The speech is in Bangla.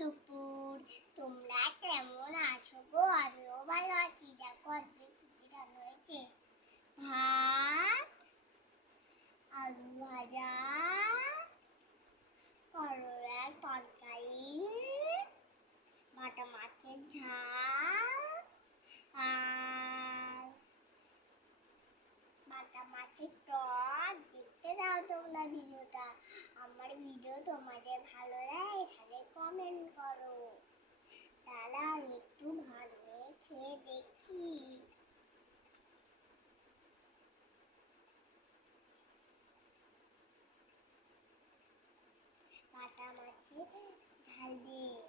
দুপুর, তোমরা কেমন আছো গো? আমিও ভালো আছি। দেখো আজকে কি কি রান্না হয়েছে। ভাত, আলু ভাজা, করলার তরকারি, বাটা মাছের ঝাল, আর বাটা মাছের টক। দেখতে দাও তোমরা ভিডিওটা। আমার ভিডিও তোমাদের ভালো লাগে তাহলে কমেন্ট করো। দাঁড়াও একটু ভালো খেয়ে দেখি। বাটা মাছের ঝাল দিয়ে